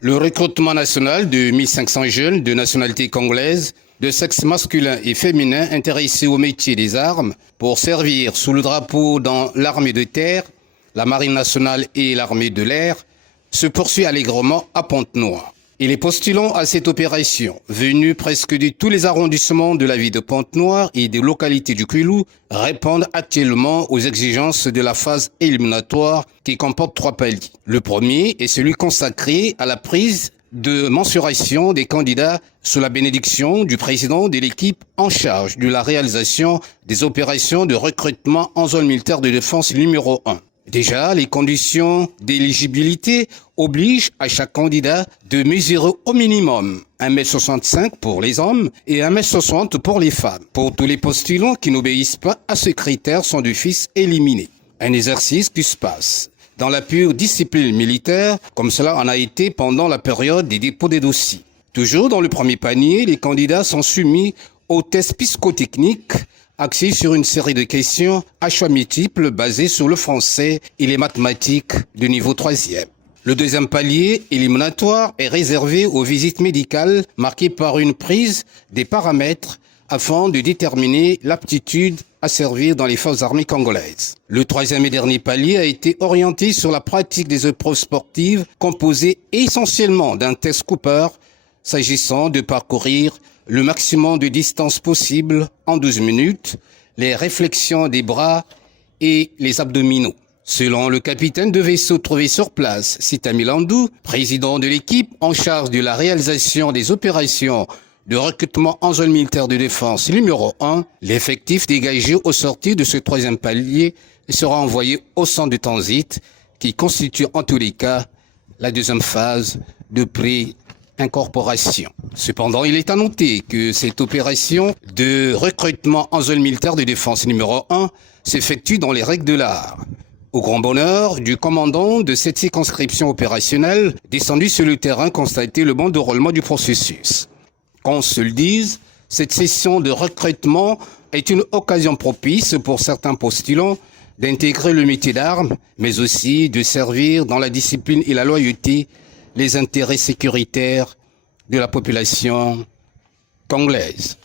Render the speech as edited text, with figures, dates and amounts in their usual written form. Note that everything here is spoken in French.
Le recrutement national de 1500 jeunes de nationalité congolaise, de sexe masculin et féminin intéressés au métier des armes pour servir sous le drapeau dans l'armée de terre, la marine nationale et l'armée de l'air se poursuit allègrement à Pointe-Noire. Et les postulants à cette opération, venus presque de tous les arrondissements de la ville de Pointe-Noire et des localités du Kwilu, répondent actuellement aux exigences de la phase éliminatoire qui comporte 3 paliers. Le premier est celui consacré à la prise de mensuration des candidats sous la bénédiction du président de l'équipe en charge de la réalisation des opérations de recrutement en zone militaire de défense numéro 1. Déjà, les conditions d'éligibilité obligent à chaque candidat de mesurer au minimum 1,65 m pour les hommes et 1,60 m pour les femmes. Pour tous les postulants qui n'obéissent pas à ce critère sont d'office éliminés. Un exercice qui se passe dans la pure discipline militaire, comme cela en a été pendant la période des dépôts des dossiers. Toujours dans le premier panier, les candidats sont soumis aux tests psychotechniques axé sur une série de questions à choix multiples basées sur le français et les mathématiques de niveau 3e. Le deuxième palier éliminatoire est réservé aux visites médicales marquées par une prise des paramètres afin de déterminer l'aptitude à servir dans les forces armées congolaises. Le troisième et dernier palier a été orienté sur la pratique des épreuves sportives composées essentiellement d'un test Cooper s'agissant de parcourir le maximum de distance possible en 12 minutes, les réflexions des bras et les abdominaux. Selon le capitaine de vaisseau trouvé sur place, Sitami Landou, président de l'équipe en charge de la réalisation des opérations de recrutement en zone militaire de défense numéro 1, l'effectif dégagé au sortir de ce troisième palier sera envoyé au centre de transit qui constitue en tous les cas la deuxième phase de pré-incorporation. Cependant, il est à noter que cette opération de recrutement en zone militaire de défense numéro 1 s'effectue dans les règles de l'art. Au grand bonheur du commandant de cette circonscription opérationnelle, descendu sur le terrain, constater le bon déroulement du processus. Qu'on se le dise, cette session de recrutement est une occasion propice pour certains postulants d'intégrer le métier d'armes, mais aussi de servir dans la discipline et la loyauté les intérêts sécuritaires de la population congolaise.